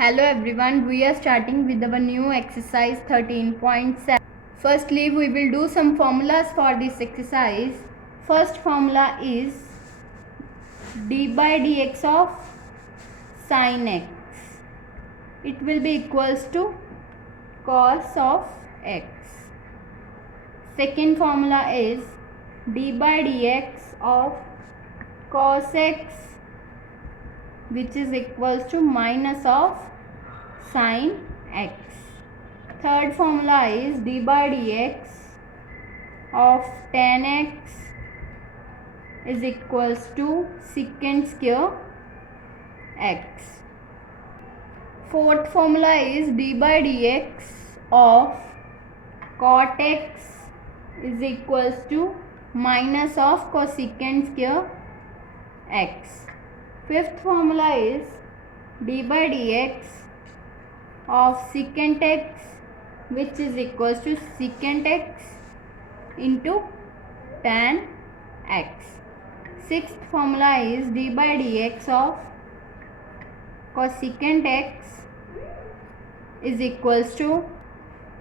Hello everyone, we are starting with our new exercise 13.7. Firstly, we will do some formulas for this exercise. First formula is d by dx of sin x. It will be equals to cos of x. Second formula is d by dx of cos x, which is equals to minus of sin x. Third formula is d by dx of tan x is equals to secant square x. Fourth formula is d by dx of cot x is equals to minus of cosecant square x. Fifth formula is d by dx of secant x, which is equals to secant x into tan x. Sixth formula is d by dx of cosecant x is equals to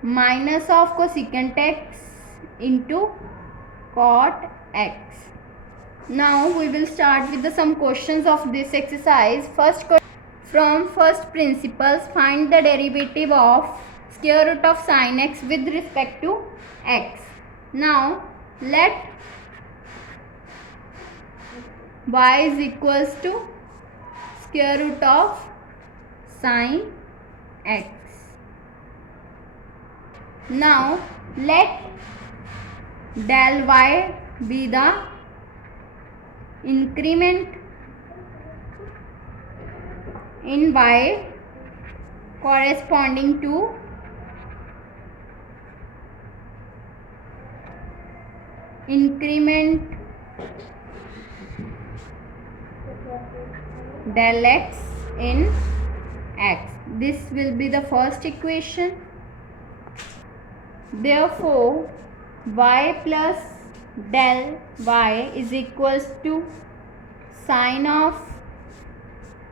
minus of cosecant x into cot x. Now we will start with some questions of this exercise. From first principles, find the derivative of square root of sin x with respect to x. Now let y is equals to square root of sin x. Now let del y be the increment in y corresponding to increment del x in x. This will be the first equation. Therefore, y plus del y is equals to sin of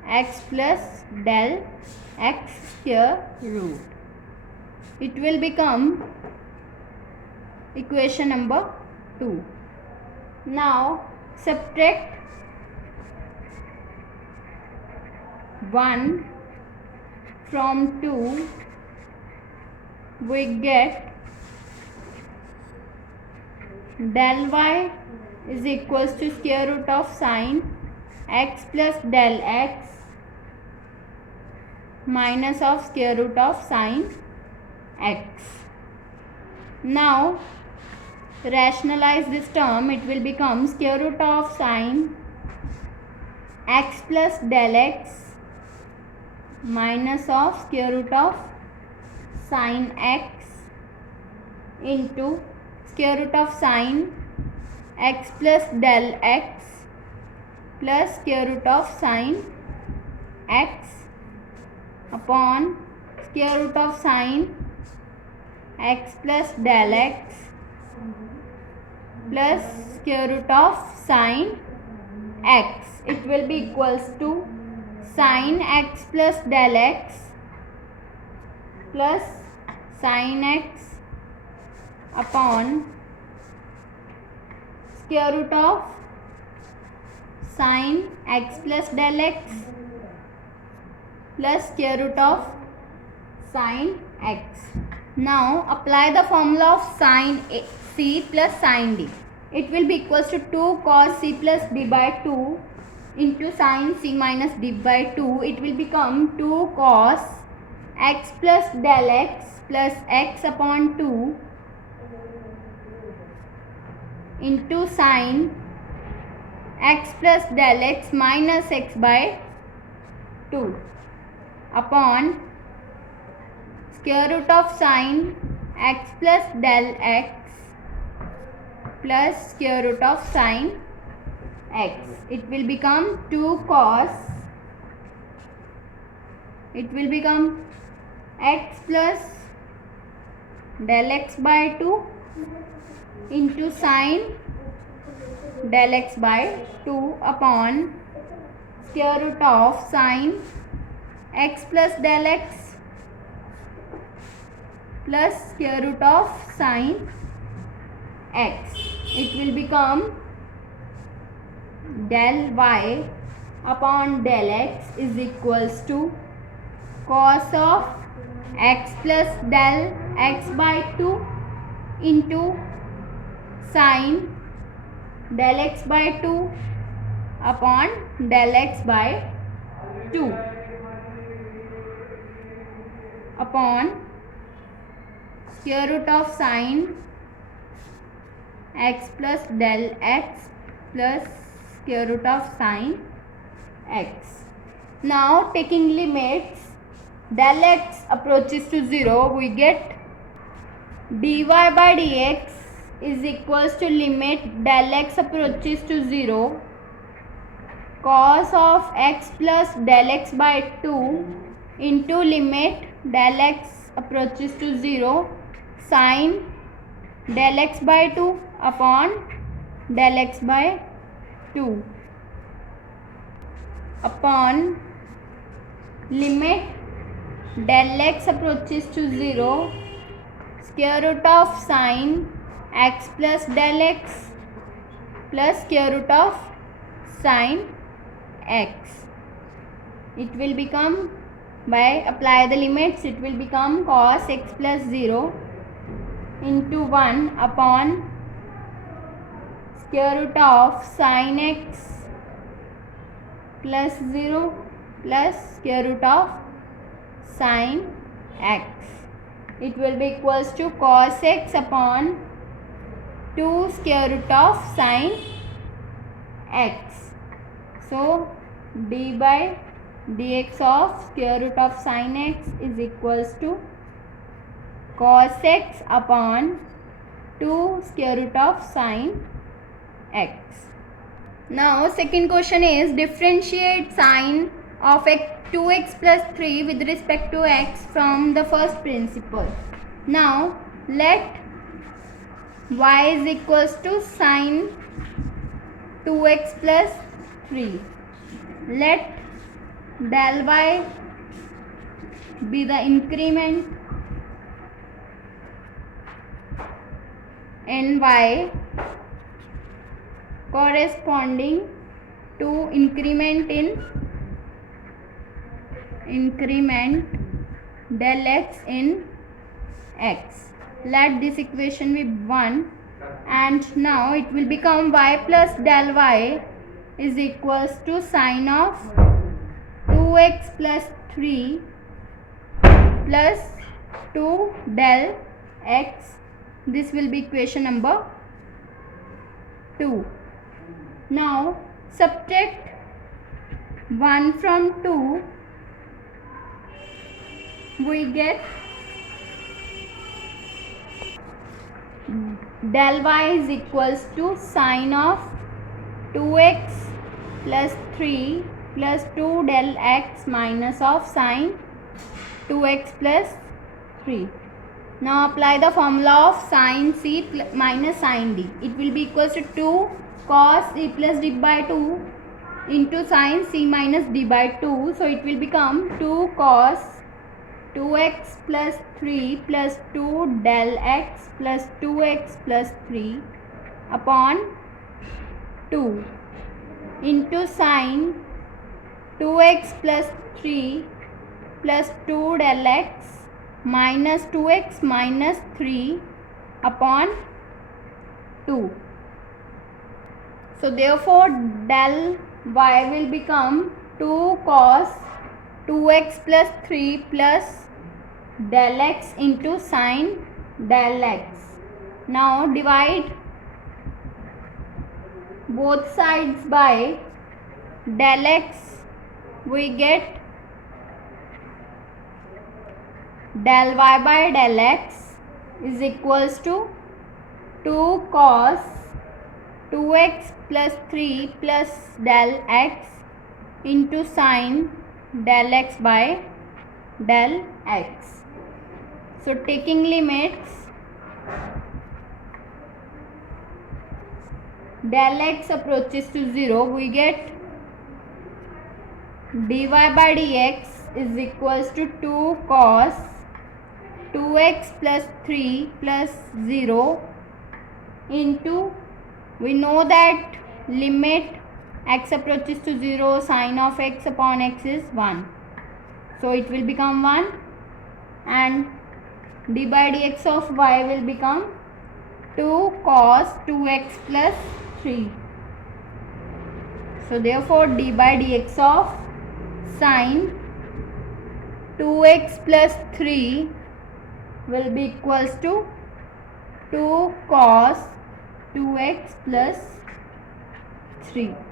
x plus del x square root. It will become equation number 2. Now subtract 1 from 2, we get del y is equals to square root of sin x plus del x minus of square root of sin x. Now rationalize this term. It will become square root of sin x plus del x minus of square root of sin x into square root of sin x plus del x plus square root of sin x upon square root of sin x plus del x plus square root of sin x. It will be equals to sin x plus del x plus sin x upon square root of sin x plus del x plus square root of sin x. Now apply the formula of sin c plus sin d. It will be equals to 2 cos c plus d by 2 into sin c minus d by 2. It will become 2 cos x plus del x plus x upon 2 into sin x plus del x minus x by 2 upon square root of sin x plus del x plus square root of sin x. It will become 2 cos, it will become x plus del x by 2 into sin del x by 2 upon square root of sin x plus del x plus square root of sine x. It will become del y upon del x is equals to cos of x plus del x by 2 into sine del x by 2 upon del x by 2 upon square root of sine x plus del x plus square root of sine x. Now taking limits, del x approaches to 0, we get dy by dx is equals to limit del x approaches to 0 cos of x plus del x by 2 into limit del x approaches to 0 sine del x by 2 upon del x by 2 upon limit del x approaches to 0 square root of sine x plus del x plus square root of sine x. It will become, by apply the limits, it will become cos x plus 0 into 1 upon square root of sine x plus 0 plus square root of sine x. It will be equals to cos x upon 2 square root of sine x. So d by dx of square root of sine x is equals to cos x upon 2 square root of sine x. Now second question is differentiate sine of 2x plus 3 with respect to x from the first principle. Now let y is equals to sine 2x plus 3. Let del y be the increment and y corresponding to increment del x in x. Let this equation be 1 and now it will become y plus del y is equals to sine of 2x plus 3 plus 2 del x. This will be equation number 2. Now subtract 1 from 2, we get del y is equals to sine of 2x plus 3 plus 2 del x minus of sine 2x plus 3. Now apply the formula of sine c minus sine d. It will be equals to 2 cos c plus d by 2 into sine c minus d by 2. So it will become 2 cos 2x plus 3 plus 2 del x plus 2x plus 3 upon 2 into sine 2x plus 3 plus 2 del x minus 2x minus 3 upon 2. So therefore del y will become 2 cos 2x plus 3 plus del x into sine del x. Now divide both sides by del x, we get del y by del x is equals to 2 cos 2x plus 3 plus del x into sine del x by del x. So taking limits, del x approaches to 0, we get dy by dx is equals to 2 cos 2x plus 3 plus 0 into, we know that limit x approaches to 0 sine of x upon x is 1, so it will become 1, and d by dx of y will become 2 cos 2x plus 3. So therefore d by dx of sine 2x plus 3 will be equals to 2 cos 2x plus 3.